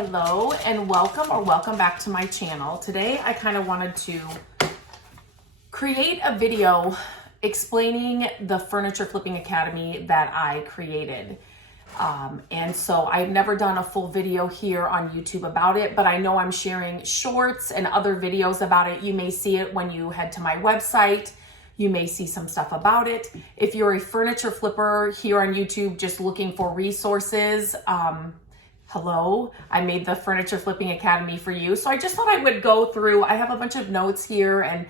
Hello and welcome back to my channel. Today I kind of wanted to create a video explaining the Furniture Flipping Academy that I created. And so I've never done a full video here on YouTube about it, but I know I'm sharing shorts and other videos about it. You may see it when you head to my website. You may see some stuff about it. If you're a furniture flipper here on YouTube just looking for resources, hello, I made the Furniture Flipping Academy for you. So I just thought I would go through, I have a bunch of notes here and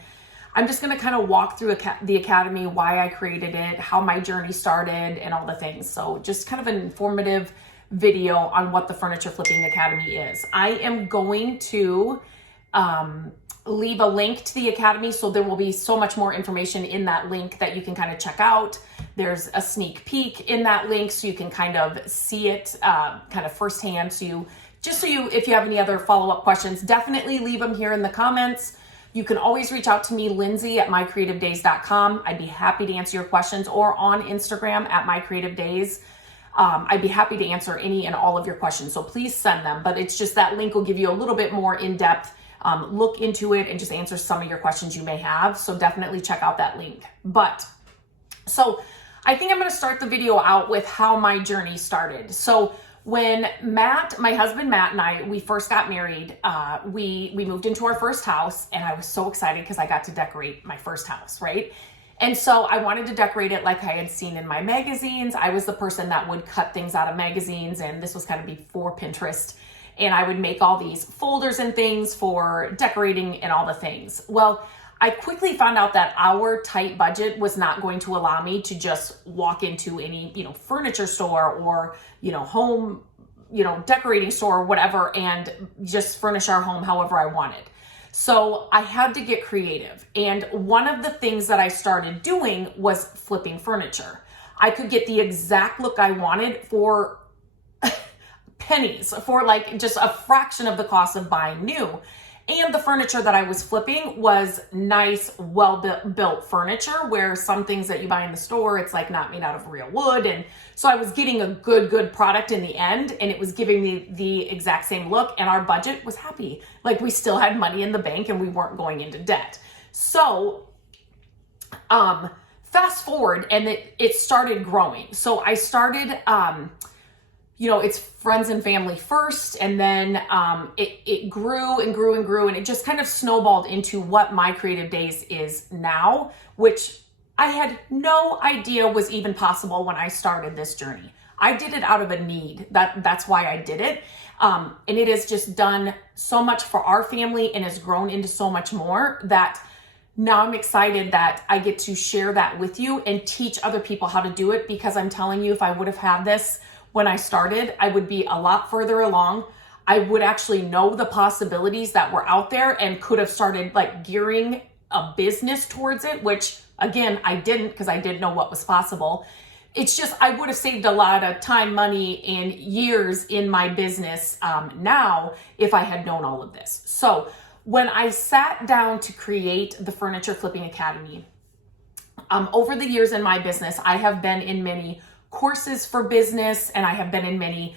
I'm just gonna kind of walk through the Academy, why I created it, how my journey started and all the things. So just kind of an informative video on what the Furniture Flipping Academy is. I am going to leave a link to the Academy, so there will be so much more information in that link that you can kind of check out. There's a sneak peek in that link so you can kind of see it kind of firsthand. So if you have any other follow-up questions, definitely leave them here in the comments. You can always reach out to me, Lindsay at mycreativedays.com. I'd be happy to answer your questions, or on Instagram at mycreativedays. I'd be happy to answer any and all of your questions. So please send them, but it's just that link will give you a little bit more in-depth look into it and just answer some of your questions you may have. So definitely check out that link. So I think I'm going to start the video out with how my journey started. So when my husband Matt and I, we first got married, we moved into our first house and I was so excited because I got to decorate my first house, right? And so I wanted to decorate it like I had seen in my magazines. I was the person that would cut things out of magazines, and this was kind of before Pinterest. And I would make all these folders and things for decorating and all the things. Well, I quickly found out that our tight budget was not going to allow me to just walk into any, furniture store or, home, decorating store or whatever and just furnish our home however I wanted. So I had to get creative. And one of the things that I started doing was flipping furniture. I could get the exact look I wanted for pennies, for like just a fraction of the cost of buying new. And the furniture that I was flipping was nice, well-built furniture, where some things that you buy in the store, it's like not made out of real wood. And so I was getting a good product in the end, and it was giving me the exact same look, and our budget was happy. Like we still had money in the bank and we weren't going into debt. So fast forward, and it started growing. So I started, it's friends and family first, and then it grew and grew and grew, and it just kind of snowballed into what My Creative Days is now, which I had no idea was even possible when I started this journey. I did it out of a need. That's why I did it. And it has just done so much for our family and has grown into so much more that now I'm excited that I get to share that with you and teach other people how to do it, because I'm telling you, if I would have had this when I started, I would be a lot further along. I would actually know the possibilities that were out there and could have started like gearing a business towards it, which again, I didn't, because I didn't know what was possible. It's just, I would have saved a lot of time, money, and years in my business now if I had known all of this. So when I sat down to create the Furniture Flipping Academy, over the years in my business, I have been in many courses for business, and I have been in many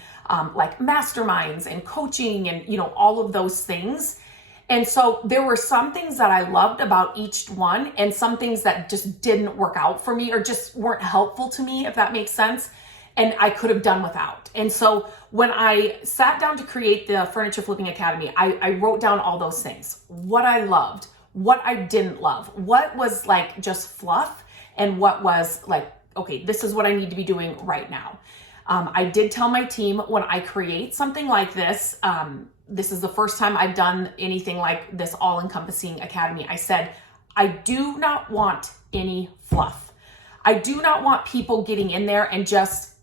like masterminds and coaching and all of those things. And so there were some things that I loved about each one, and some things that just didn't work out for me or just weren't helpful to me, if that makes sense, and I could have done without. And so when I sat down to create the Furniture Flipping Academy, I wrote down all those things: what I loved, what I didn't love, what was like just fluff, and what was like, okay, this is what I need to be doing right now. I did tell my team, when I create something like this, this is the first time I've done anything like this all-encompassing academy. I said, I do not want any fluff. I do not want people getting in there and just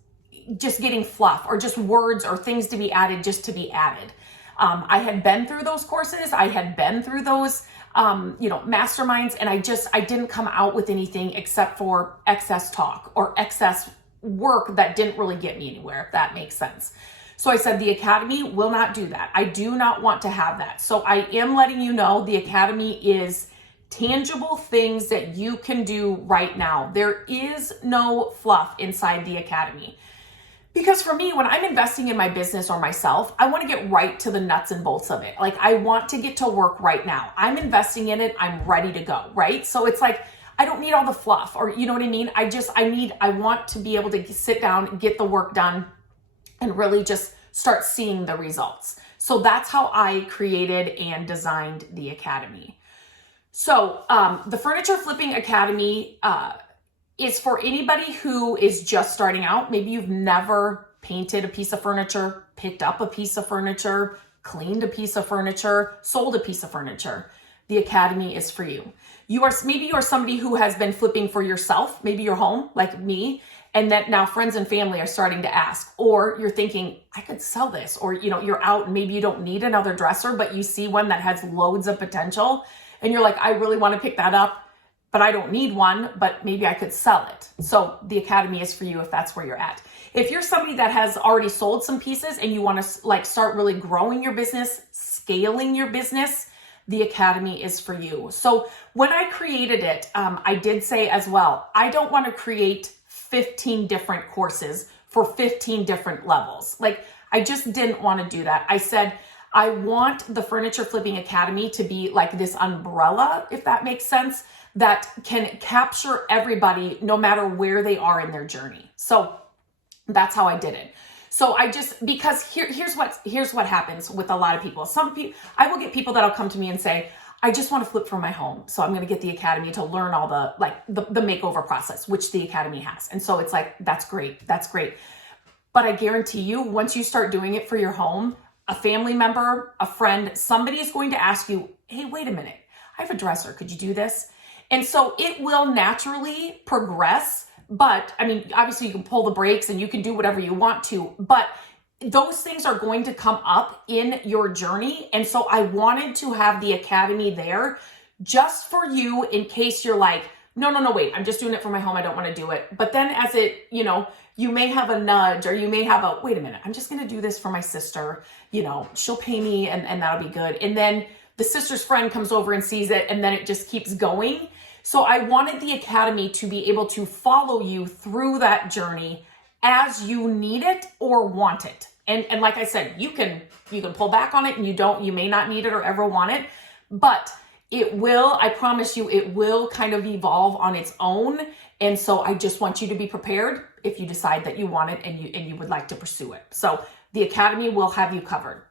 getting fluff or just words or things to be added just to be added. I had been through those courses. I had been through those masterminds, and I didn't come out with anything except for excess talk or excess work that didn't really get me anywhere, if that makes sense. So I said, the Academy will not do that. I do not want to have that. So I am letting you know the Academy is tangible things that you can do right now. There is no fluff inside the Academy. Because for me, when I'm investing in my business or myself, I want to get right to the nuts and bolts of it. Like, I want to get to work right now. I'm investing in it. I'm ready to go, right? So it's like, I don't need all the fluff, or you know what I mean? I want to be able to sit down, get the work done, and really just start seeing the results. So that's how I created and designed the Academy. So the Furniture Flipping Academy is for anybody who is just starting out. Maybe you've never painted a piece of furniture, picked up a piece of furniture, cleaned a piece of furniture, sold a piece of furniture. The Academy is for you. Maybe you are somebody who has been flipping for yourself. Maybe you're home like me, and that now friends and family are starting to ask, or you're thinking, I could sell this, or you're out and maybe you don't need another dresser, but you see one that has loads of potential and you're like, I really want to pick that up, but I don't need one, but maybe I could sell it. So the Academy is for you if that's where you're at. If you're somebody that has already sold some pieces and you want to start really growing your business, scaling your business, the Academy is for you. So when I created it, I did say as well, I don't want to create 15 different courses for 15 different levels. Like, I just didn't want to do that. I said, I want the Furniture Flipping Academy to be like this umbrella, if that makes sense, that can capture everybody no matter where they are in their journey. So that's how I did it. So because here's what happens with a lot of people. I will get people that'll come to me and say, I just want to flip from my home. So I'm going to get the Academy to learn all the makeover process, which the Academy has. And so it's like, that's great. That's great. But I guarantee you, once you start doing it for your home, a family member, a friend, somebody is going to ask you, hey, wait a minute, I have a dresser. Could you do this? And so it will naturally progress. But I mean, obviously you can pull the brakes and you can do whatever you want to, but those things are going to come up in your journey. And so I wanted to have the Academy there just for you in case you're like, no, wait, I'm just doing it for my home. I don't want to do it. But then as it, you may have a nudge, or you may have wait a minute, I'm just going to do this for my sister. She'll pay me and that'll be good. And then the sister's friend comes over and sees it, and then it just keeps going. So I wanted the Academy to be able to follow you through that journey as you need it or want it. And like I said, you can pull back on it, and you may not need it or ever want it, but it will, I promise you, it will kind of evolve on its own. And so I just want you to be prepared if you decide that you want it and you would like to pursue it. So the Academy will have you covered.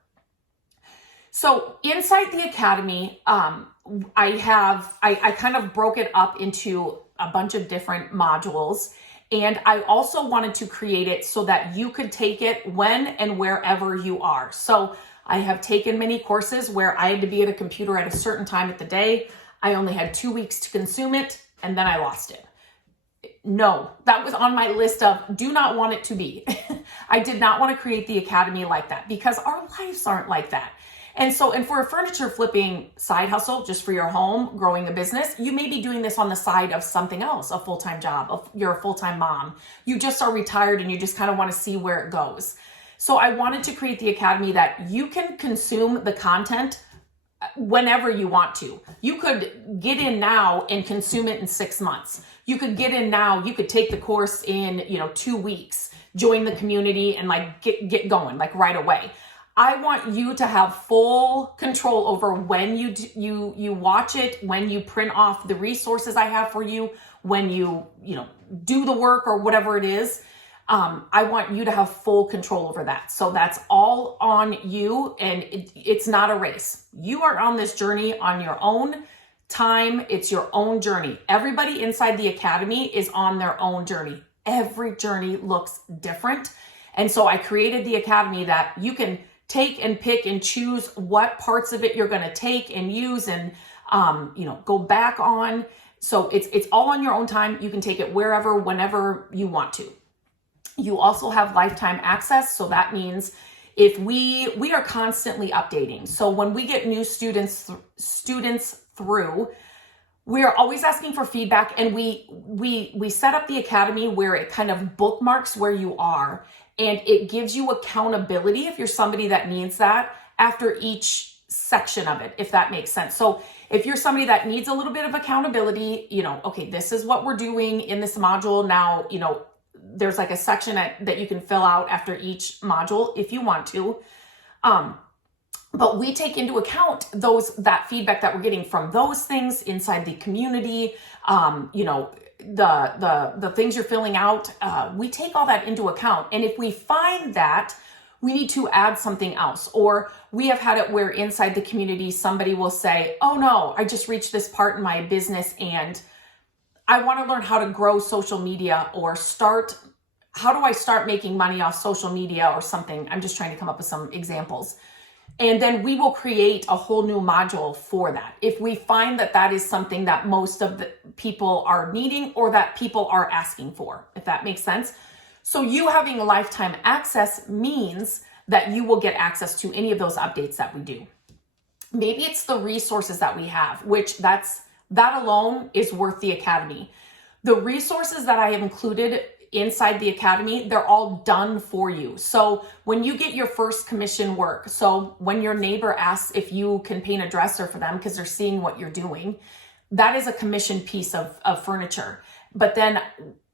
So inside the Academy, I kind of broke it up into a bunch of different modules. And I also wanted to create it so that you could take it when and wherever you are. So I have taken many courses where I had to be at a computer at a certain time of the day. I only had 2 weeks to consume it, and then I lost it. No, that was on my list of do not want it to be. I did not want to create the Academy like that because our lives aren't like that. And for a furniture flipping side hustle, just for your home, growing a business, you may be doing this on the side of something else, a full-time job. You're a full-time mom. You just are retired and you just kind of want to see where it goes. So I wanted to create the Academy that you can consume the content whenever you want to. You could get in now and consume it in 6 months. You could get in now, you could take the course in, 2 weeks, join the community and get going right away. I want you to have full control over when you watch it, when you print off the resources I have for you, when you do the work or whatever it is. I want you to have full control over that. So that's all on you, and it's not a race. You are on this journey on your own time. It's your own journey. Everybody inside the Academy is on their own journey. Every journey looks different. And so I created the Academy that you can take and pick and choose what parts of it you're going to take and use and, go back on. So it's all on your own time. You can take it wherever, whenever you want to. You also have lifetime access. So that means if we are constantly updating. So when we get new students through, we are always asking for feedback, and we set up the Academy where it kind of bookmarks where you are, and it gives you accountability if you're somebody that needs that after each section of it, if that makes sense. So if you're somebody that needs a little bit of accountability, okay, this is what we're doing in this module now, there's like a section that you can fill out after each module if you want to. But we take into account that feedback that we're getting from those things inside the community, the things you're filling out. We take all that into account. And if we find that we need to add something else, or we have had it where inside the community, somebody will say, oh no, I just reached this part in my business and I want to learn how to grow social media, or how do I start making money off social media or something? I'm just trying to come up with some examples. And then we will create a whole new module for that. If we find that that is something that most of the people are needing or that people are asking for, if that makes sense. So you having lifetime access means that you will get access to any of those updates that we do. Maybe it's the resources that we have, which that alone is worth the Academy. The resources that I have included inside the Academy, they're all done for you. So when you get your first commission work, so when your neighbor asks if you can paint a dresser for them because they're seeing what you're doing, that is a commission piece of furniture. But then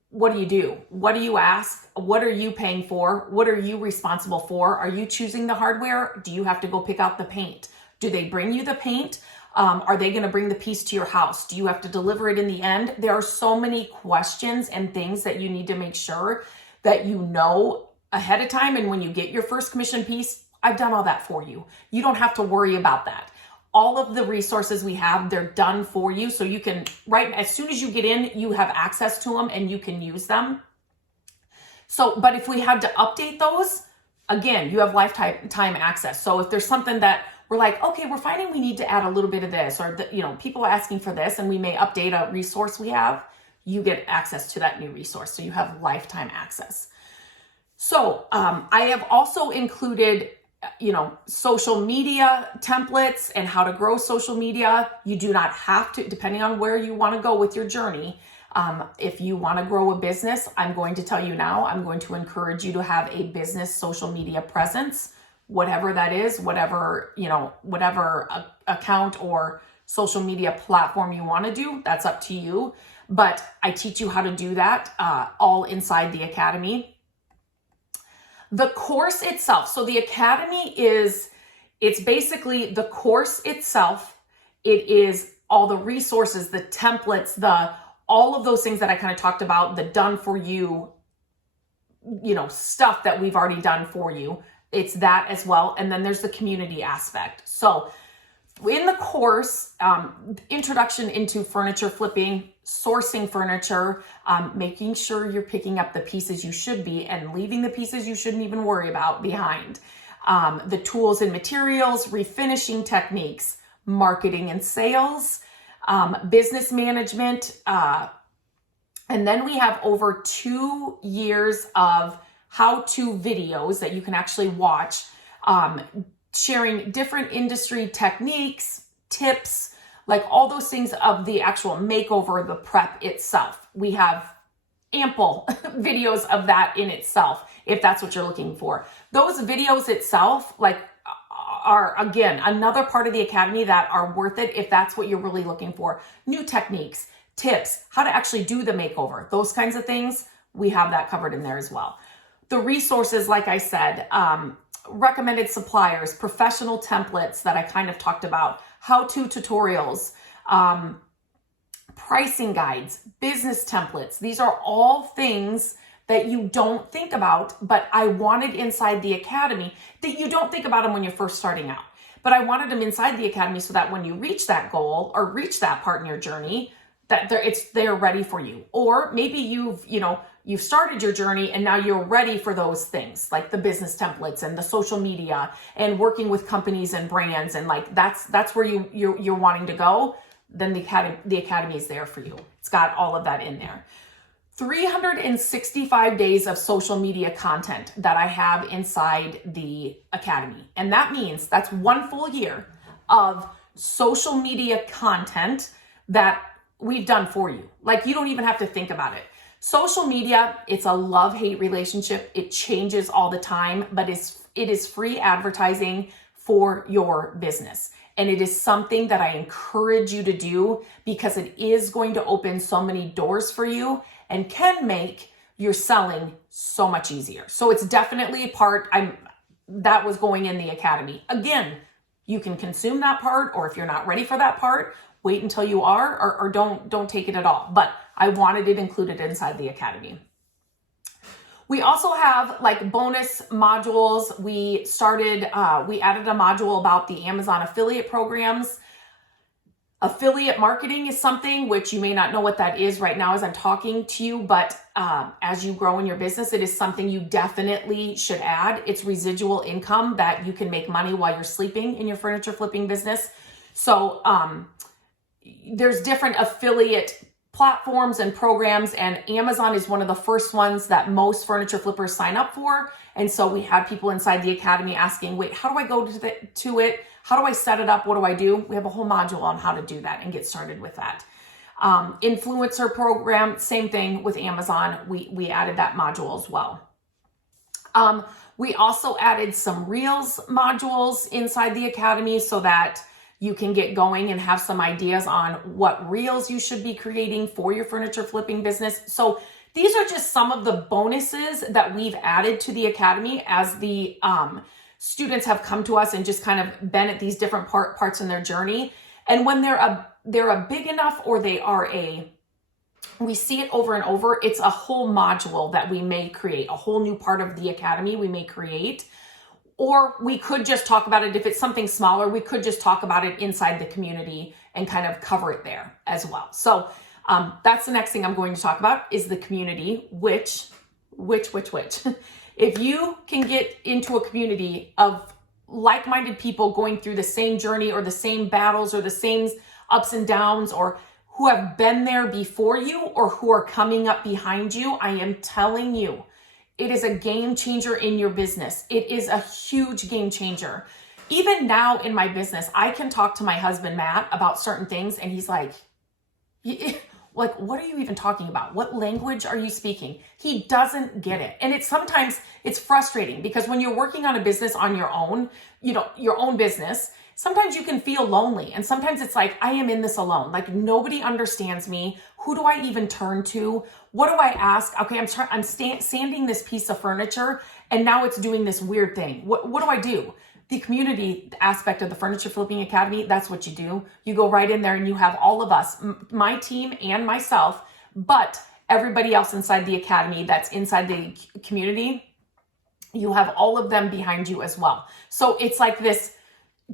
what do? What do you ask? What are you paying for? What are you responsible for? Are you choosing the hardware? Do you have to go pick out the paint? Do they bring you the paint? Are they going to bring the piece to your house? Do you have to deliver it in the end? There are so many questions and things that you need to make sure that you know ahead of time. And when you get your first commission piece, I've done all that for you. You don't have to worry about that. All of the resources we have, they're done for you. So you can, right as soon as you get in, you have access to them and you can use them. So, but if we had to update those, again, you have lifetime access. So if there's something that we're like, okay, we're finding we need to add a little bit of this, or people are asking for this, and we may update a resource we have, you get access to that new resource. So you have lifetime access. So I have also included social media templates and how to grow social media. You do not have to, depending on where you want to go with your journey. If you want to grow a business, I'm going to tell you now, I'm going to encourage you to have a business social media presence, whatever that is, whatever account or social media platform you want to do, that's up to you. But I teach you how to do that all inside the Academy. The course itself. So the Academy it's basically the course itself. It is all the resources, the templates, all of those things that I kind of talked about, the done for you, stuff that we've already done for you. It's that as well. And then there's the community aspect. So in the course, introduction into furniture flipping, sourcing furniture, making sure you're picking up the pieces you should be and leaving the pieces you shouldn't even worry about behind. The tools and materials, refinishing techniques, marketing and sales, business management. And then we have over 2 years of how-to videos that you can actually watch, sharing different industry techniques, tips, like all those things of the actual makeover, the prep itself. We have ample videos of that in itself, if that's what you're looking for. Those videos itself, are, again, another part of the Academy that are worth it if that's what you're really looking for. New techniques, tips, how to actually do the makeover, those kinds of things, we have that covered in there as well. The resources, like I said, recommended suppliers, professional templates that I kind of talked about, how-to tutorials, pricing guides, business templates. These are all things that you don't think about, but I wanted inside the Academy, that you don't think about them when you're first starting out. But I wanted them inside the Academy so that when you reach that goal or reach that part in your journey, that they're ready for you. Or maybe you've started your journey and now you're ready for those things, like the business templates and the social media and working with companies and brands, and that's where you're wanting to go. Then the Academy is there for you. It's got all of that in there. 365 days of social media content that I have inside the Academy. And that means that's 1 full year of social media content that we've done for you. You don't even have to think about it. Social media, it's a love-hate relationship. It changes all the time, but it is free advertising for your business. And it is something that I encourage you to do because it is going to open so many doors for you and can make you're selling so much easier. So it's definitely a part that was going in the academy. Again, you can consume that part, or if you're not ready for that part, wait until you are, or don't take it at all. But I wanted it included inside the academy. We also have like bonus modules. We added a module about the Amazon affiliate programs. Affiliate marketing is something which you may not know what that is right now as I'm talking to you, but as you grow in your business, it is something you definitely should add. It's residual income that you can make money while you're sleeping in your furniture flipping business. So there's different affiliate platforms and programs, and Amazon is one of the first ones that most furniture flippers sign up for. And so we had people inside the academy asking, wait, how do I go to it? How do I set it up? What do I do? We have a whole module on how to do that and get started with that. Influencer program, same thing with Amazon. We added that module as well. We also added some Reels modules inside the academy so that you can get going and have some ideas on what Reels you should be creating for your furniture flipping business. So these are just some of the bonuses that we've added to the academy as the students have come to us and just kind of been at these different parts in their journey. And when they're a big enough, or we see it over and over, it's a whole module that we may create, a whole new part of the academy we may create. Or we could just talk about it. If it's something smaller, we could just talk about it inside the community and kind of cover it there as well. So that's the next thing I'm going to talk about is the community, which. If you can get into a community of like-minded people going through the same journey or the same battles or the same ups and downs, or who have been there before you or who are coming up behind you, I am telling you, it is a game changer in your business. It is a huge game changer. Even now in my business, I can talk to my husband, Matt, about certain things, and he's like, what are you even talking about? What language are you speaking? He doesn't get it. And sometimes it's frustrating because when you're working on a business on your own, your own business, sometimes you can feel lonely. And sometimes it's like, I am in this alone. Like nobody understands me. Who do I even turn to? What do I ask? Okay, I'm sanding this piece of furniture and now it's doing this weird thing. What do I do? The community aspect of the Furniture Flipping Academy, that's what you do. You go right in there and you have all of us, my team and myself, but everybody else inside the academy that's inside the community, you have all of them behind you as well. So it's like this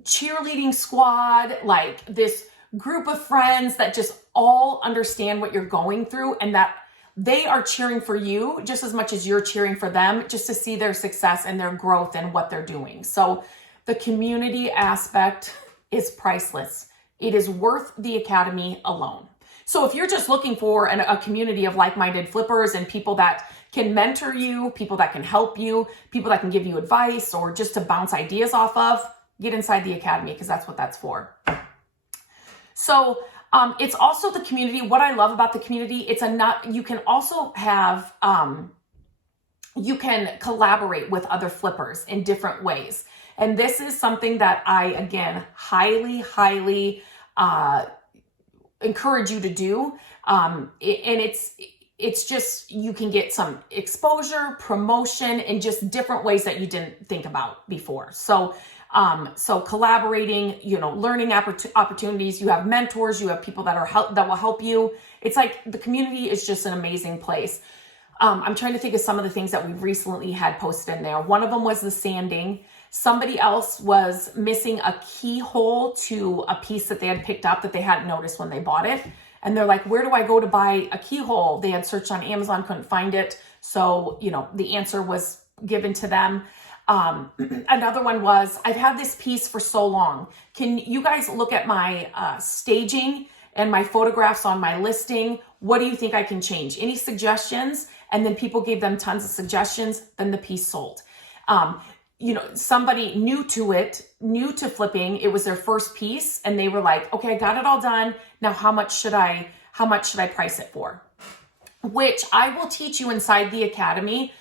cheerleading squad, like this group of friends that just all understand what you're going through and that they are cheering for you just as much as you're cheering for them, just to see their success and their growth and what they're doing. So the community aspect is priceless. It is worth the academy alone. So if you're just looking for a community of like-minded flippers and people that can mentor you, people that can help you, people that can give you advice or just to bounce ideas off of, get inside the academy because that's what that's for. So it's also the community. What I love about the community, you can also have, you can collaborate with other flippers in different ways. And this is something that I, again, highly encourage you to do. And it's just, you can get some exposure, promotion, and just different ways that you didn't think about before. So collaborating, learning opportunities, you have mentors, you have people that will help you. It's like the community is just an amazing place. I'm trying to think of some of the things that we recently had posted in there. One of them was the sanding. Somebody else was missing a keyhole to a piece that they had picked up that they hadn't noticed when they bought it. And they're like, where do I go to buy a keyhole? They had searched on Amazon, couldn't find it. So, the answer was given to them. Another one was, I've had this piece for so long. Can you guys look at my staging and my photographs on my listing? What do you think I can change? Any suggestions? And then people gave them tons of suggestions. Then the piece sold. Somebody new to flipping, it was their first piece and they were like, okay, I got it all done. Now, how much should I price it for? Which I will teach you inside the academy.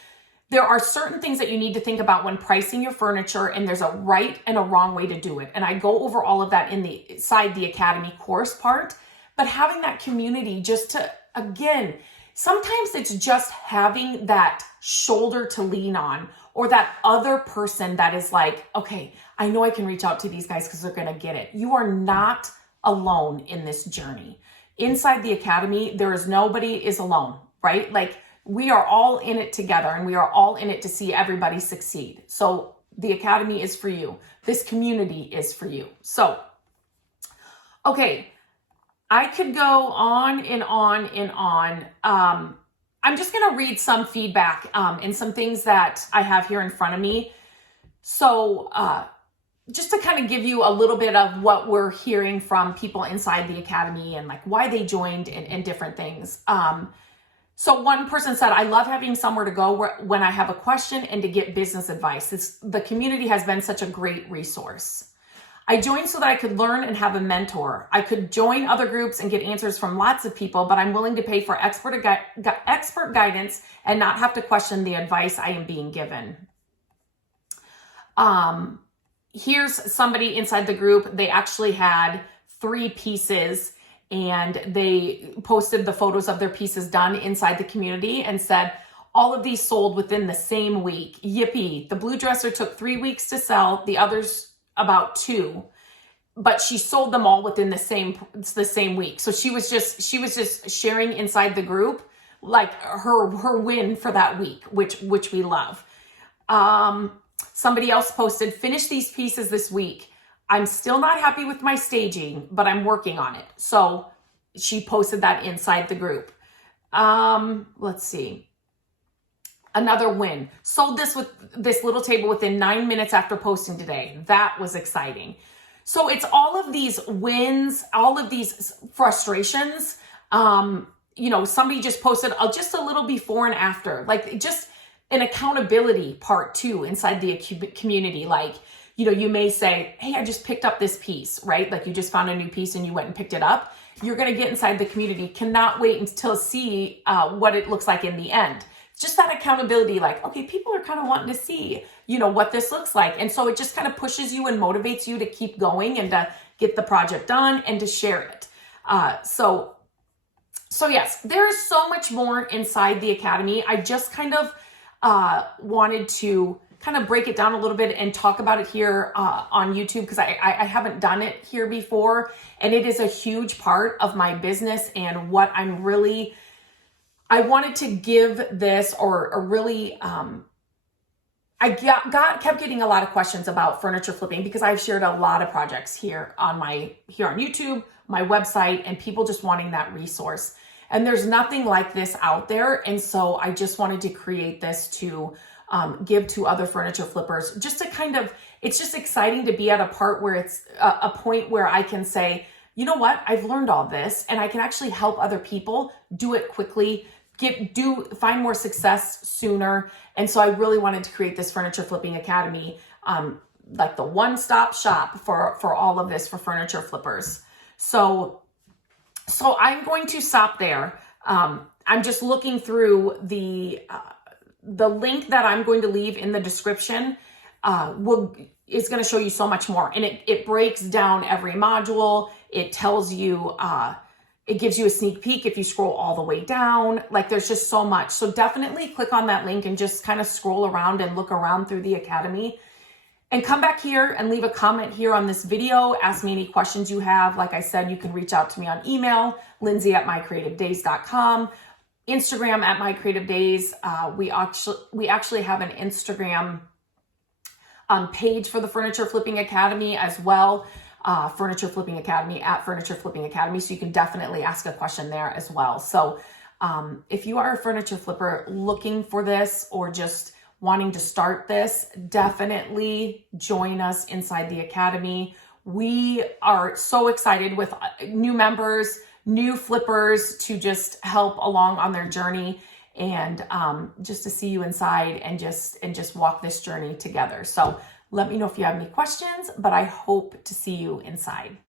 There are certain things that you need to think about when pricing your furniture, and there's a right and a wrong way to do it. And I go over all of that inside the academy course part, but having that community just to, again, Sometimes it's just having that shoulder to lean on, or that other person that is like, okay, I know I can reach out to these guys because they're going to get it. You are not alone in this journey. Inside the academy, nobody is alone, right? Like, we are all in it together, and we are all in it to see everybody succeed. So the academy is for you. This community is for you. So, okay, I could go on and on and on. I'm just going to read some feedback and some things that I have here in front of me. So just to kind of give you a little bit of what we're hearing from people inside the academy and like why they joined and different things. So one person said, I love having somewhere to go when I have a question and to get business advice. The community has been such a great resource. I joined so that I could learn and have a mentor. I could join other groups and get answers from lots of people, but I'm willing to pay for expert guidance and not have to question the advice I am being given. Here's somebody inside the group. They actually had 3 pieces, and they posted the photos of their pieces done inside the community and said, all of these sold within the same week. Yippee. The blue dresser took 3 weeks to sell, the others about 2, but she sold them all within the same week. So she was just sharing inside the group like her win for that week, which we love. Somebody else posted, finish these pieces this week. I'm still not happy with my staging, but I'm working on it. So she posted that inside the group. Let's see. Another win. Sold this little table within 9 minutes after posting today. That was exciting. So it's all of these wins, all of these frustrations. Somebody just posted just a little before and after, like just an accountability part too inside the community. Like, you may say, hey, I just picked up this piece, right? Like you just found a new piece and you went and picked it up. You're going to get inside the community. Cannot wait until see what it looks like in the end. Just that accountability, like, okay, people are kind of wanting to see, what this looks like. And so it just kind of pushes you and motivates you to keep going and to get the project done and to share it. So yes, there is so much more inside the academy. I just kind of wanted to kind of break it down a little bit and talk about it here on YouTube, because I haven't done it here before. And it is a huge part of my business and what I wanted to give this, or really, I kept getting a lot of questions about furniture flipping, because I've shared a lot of projects here on YouTube, my website, and people just wanting that resource. And there's nothing like this out there. And so I just wanted to create this to give to other furniture flippers, just to it's just exciting to be at a part where it's a point where I can say, you know what, I've learned all this and I can actually help other people do it quickly, find more success sooner. And so I really wanted to create this Furniture Flipping Academy, like the one-stop shop for all of this for furniture flippers. So I'm going to stop there. I'm just looking through the link that I'm going to leave in the description is going to show you so much more. And it breaks down every module. It tells you, it gives you a sneak peek if you scroll all the way down. Like, there's just so much. So definitely click on that link and just kind of scroll around and look around through the academy. And come back here and leave a comment here on this video. Ask me any questions you have. Like I said, you can reach out to me on email, lindsay@mycreativedays.com, Instagram @mycreativedays. We actually have an Instagram page for the Furniture Flipping Academy as well. Furniture Flipping Academy @Furniture Flipping Academy. So you can definitely ask a question there as well. So if you are a furniture flipper looking for this or just wanting to start this, definitely join us inside the academy. We are so excited with new members, new flippers to just help along on their journey, and just to see you inside and just walk this journey together. So let me know if you have any questions, but I hope to see you inside.